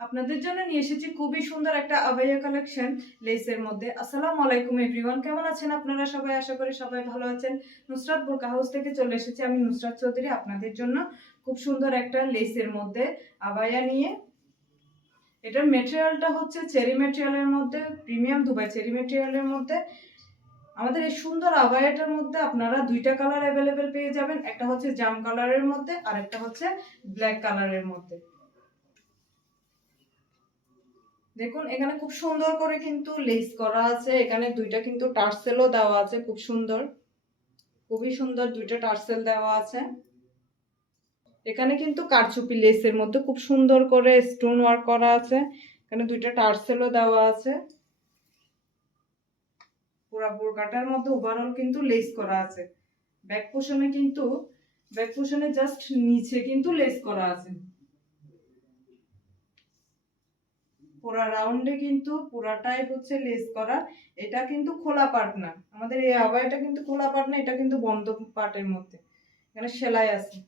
আপনাদের জন্য নিয়ে এসেছি খুবই সুন্দর একটা আবায়া কালেকশন লেসের মধ্যে। আসসালামু আলাইকুম এভরিওয়ান, কেমন আছেন আপনারা সবাই? আশা করি সবাই ভালো আছেন। নুসরাত বোরকা হাউস থেকে চলে এসেছি আমি, নুসরাত চৌধুরী, আপনাদের জন্য খুব সুন্দর একটা লেসের মধ্যে আবায়া নিয়ে। এটার মেটেরিয়ালটা হচ্ছে চেরি মেটেরিয়ালের মধ্যে, প্রিমিয়াম দুবাই চেরি মেটেরিয়ালের মধ্যে। আমাদের এই সুন্দর আবায়াটার মধ্যে আপনারা দুইটা কালার অ্যাভেলেবেল পেয়ে যাবেন, একটা হচ্ছে জাম কালারের মধ্যে আর একটা হচ্ছে ব্ল্যাক কালারের মধ্যে। দেখুন এখানে খুব সুন্দর করে কিন্তু লেস করা আছে, এখানে দুইটা কিন্তু টার্সেলও দেওয়া আছে, খুব সুন্দর, খুবই সুন্দর দুইটা টার্সেল দেওয়া আছে। এখানে কিন্তু কারচুপি লেসের মধ্যে খুব সুন্দর করে স্টোন ওয়ার্ক করা আছে, এখানে দুইটা টার্সেলও দেওয়া আছে। পুরো বোরকাটার মধ্যে ওভারঅল কিন্তু লেস করা আছে। ব্যাক পোর্শনে জাস্ট নিচে কিন্তু লেস করা আছে। পুরা রাউন্ডে কিন্তু পুরাটাই হচ্ছে লেস করা। এটা কিন্তু খোলা পার্ট না, আমাদের এই আবায়াটা কিন্তু খোলা পার্ট না, এটা কিন্তু বন্ধ পার্টের মধ্যে। এখানে সেলাই আছে।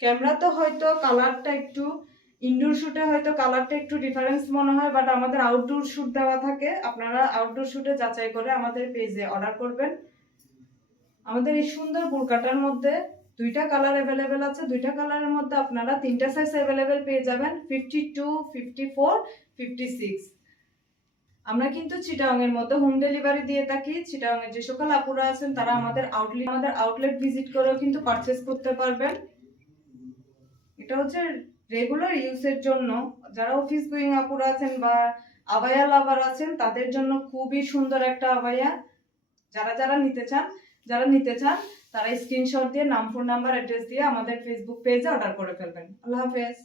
ক্যামেরাতে হয়তো কালারটা একটু, ইনডোর শুটে হয়তো কালারটা একটু ডিফারেন্স মনে হয়, বাট আমাদের আউটডোর শুট দেওয়া থাকে, আপনারা আউটডোর শুটে যাচাই করে আমাদের পেজে অর্ডার করবেন। আমাদের এই সুন্দর বোরকাটার মধ্যে দুইটা কালার অ্যাভেলেবেল আছে, দুইটা কালারের মধ্যে আপনারা তিনটা সাইজ অ্যাভেলেবেল পেয়ে যাবেন, 52, 54, 56। আমরা কিন্তু চিটাগাং এর মধ্যে হোম ডেলিভারি দিয়ে থাকি। চিটাগাং এর যে সকল আপুরা আছেন তারা আমাদের আউটলেট ভিজিট করেও কিন্তু পারচেজ করতে পারবেন। এটা হচ্ছে রেগুলার ইউজের জন্য, যারা অফিস গোয়িং আপুরা আছেন বা আবায়া লাভার আছেন তাদের জন্য খুবই সুন্দর একটা আবায়া। যারা নিতে চান তারা স্ক্রিনশট দিয়ে নাম, ফোন নাম্বার, অ্যাড্রেস দিয়ে আমাদের ফেসবুক পেজে অর্ডার করে ফেলবেন। আল্লাহ হাফেজ।